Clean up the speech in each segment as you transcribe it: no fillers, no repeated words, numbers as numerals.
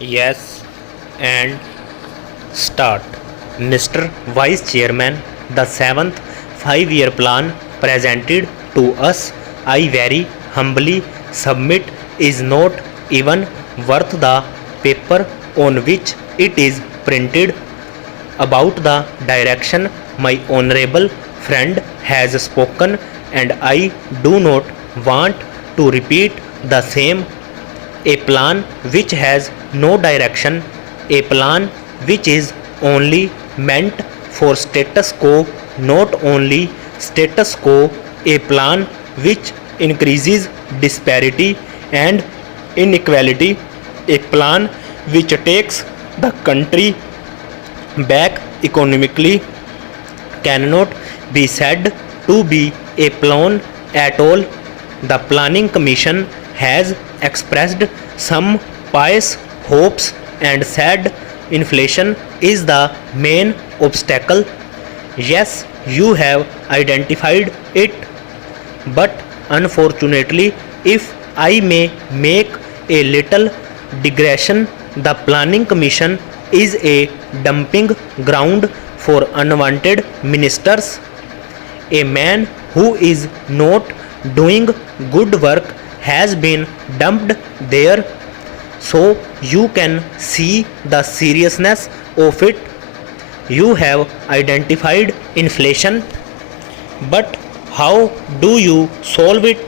Yes, and start. Mr. Vice Chairman, the seventh 5-year plan presented to us, I very humbly submit, is not even worth the paper on which it is printed. About the direction my honorable friend has spoken, and I do not want to repeat the same. A plan which has no direction, a plan which is only meant for status quo, not only status quo, a plan which increases disparity and inequality, a plan which takes the country back economically, cannot be said to be a plan at all. The Planning Commission has expressed some pious hopes and said inflation is the main obstacle. Yes, you have identified it, but unfortunately, if I may make a little digression, the Planning Commission is a dumping ground for unwanted ministers. A man who is not doing good work has been dumped there, so you can see the seriousness of it. You have identified inflation, but how do you solve it?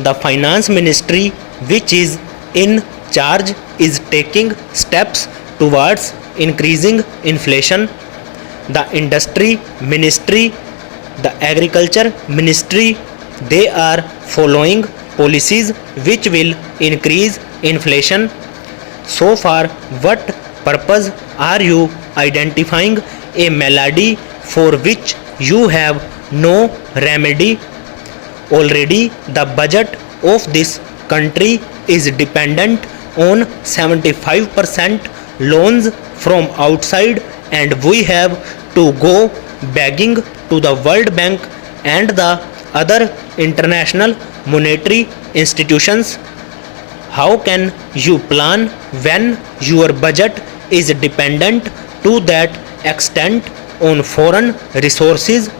The finance ministry, which is in charge, is taking steps towards increasing inflation. The industry ministry, the agriculture ministry, they are following policies which will increase inflation. So far, what purpose are you identifying a malady for which you have no remedy? Already the budget of this country is dependent on 75% loans from outside, and we have to go begging to the World Bank and the other international monetary institutions. How can you plan when your budget is dependent to that extent on foreign resources?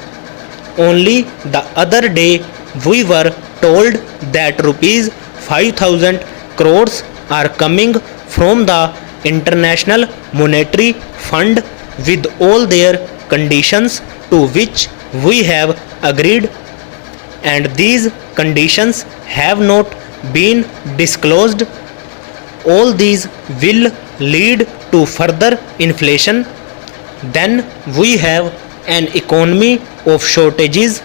Only the other day we were told that rupees 5,000 crores are coming from the International Monetary Fund with all their conditions to which we have agreed, and these conditions have not been disclosed. All these will lead to further inflation. Then we have an economy of shortages.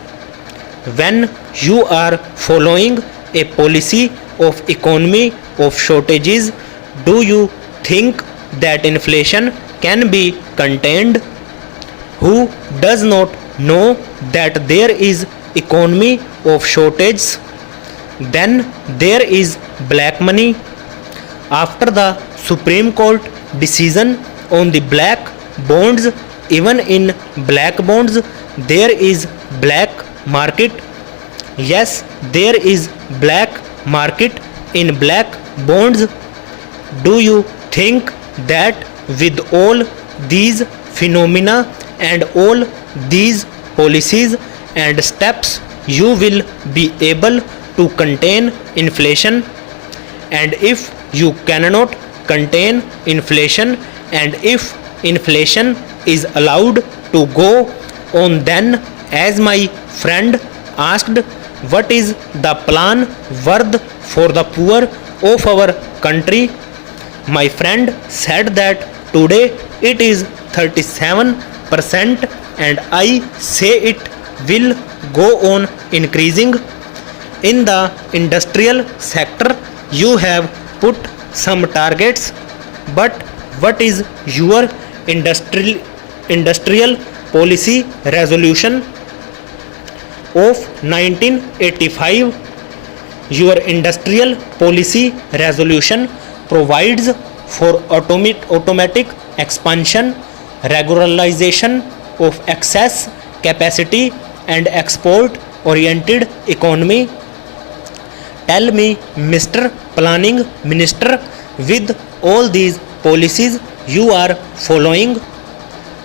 When you are following a policy of economy of shortages, do you think that inflation can be contained? Who does not know that there is economy of shortage? Then there is black money. After the Supreme Court decision on the black bonds, even in black bonds there is black market. Yes, there is black market in black bonds. Do you think that with all these phenomena and all these policies and steps you will be able to contain inflation? And if you cannot contain inflation, and if inflation is allowed to go on, then as my friend asked, what is the plan worth for the poor of our country? My friend said that today it is 37%, and I say it will go on increasing. In the industrial sector you have put some targets, but what is your industrial policy resolution of 1985? Your industrial policy resolution provides for automatic expansion, regularization of excess capacity, and export oriented economy. Tell me, Mr. Planning Minister, with all these policies you are following?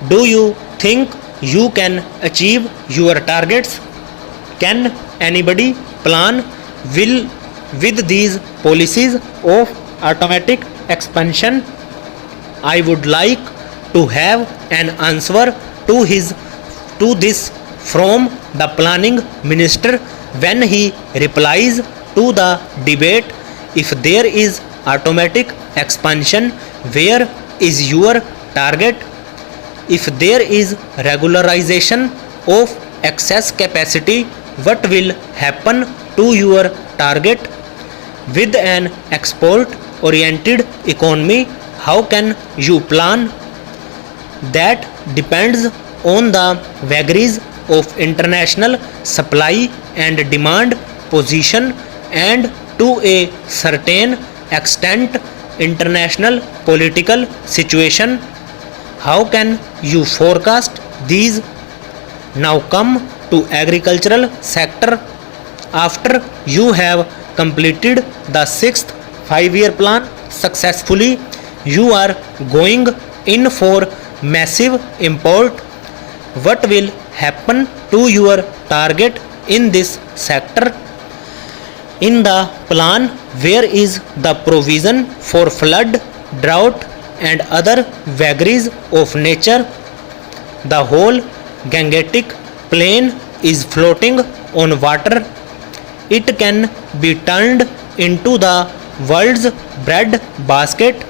Do you think you can achieve your targets? Can anybody plan with these policies of automatic expansion? I would like to have an answer to this from the planning minister when he replies to the debate. If there is automatic expansion, where is your target? If there is regularization of excess capacity, what will happen to your target? With an export oriented economy, how can you plan? That depends on the vagaries of international supply and demand position, and to a certain extent international political situation. How can you forecast these? Now come to agricultural sector. After you have completed the 6th 5-year plan successfully, you are going in for massive import. What will happen to your target in this sector? In the plan, where is the provision for flood, drought and other vagaries of nature? The whole Gangetic plain is floating on water. It can be turned into the world's bread basket.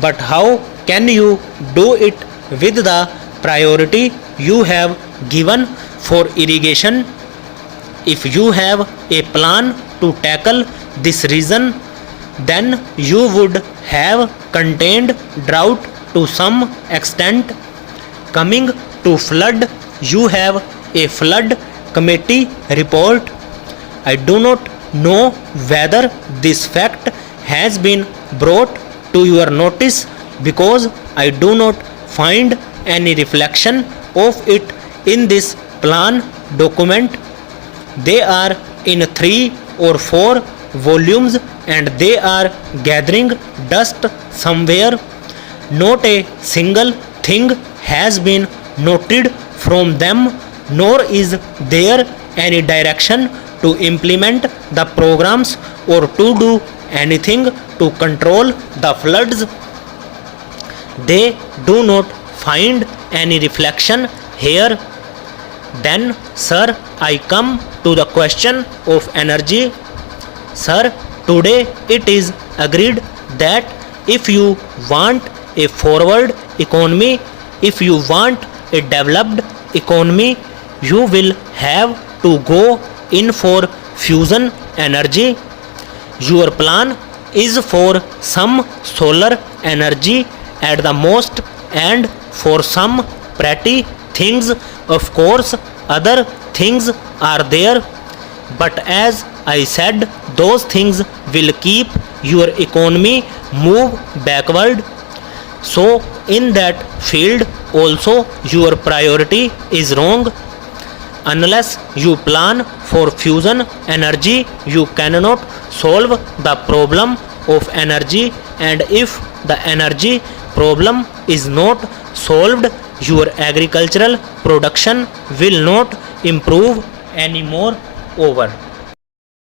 But how can you do it with the priority you have given for irrigation? If you have a plan to tackle this region, then you would have contained drought to some extent. Coming to flood, you have a flood committee report. I do not know whether this fact has been brought to your notice, because I do not find any reflection of it in this plan document. They are in 3 or 4 volumes and they are gathering dust somewhere. Not a single thing has been noted from them, nor is there any direction to implement the programs or to do anything to control the floods. They do not find any reflection here. Then, sir, I come to the question of energy. Sir, today it is agreed that if you want a forward economy, if you want a developed economy, you will have to go in for fusion energy. Your plan is for some solar energy at the most, and for some pretty things. Of course, other things are there, but as I said, those things will keep your economy move backward. So in that field also your priority is wrong. Unless you plan for fusion energy, you cannot solve the problem of energy, and if the energy problem is not solved, your agricultural production will not improve anymore. Over.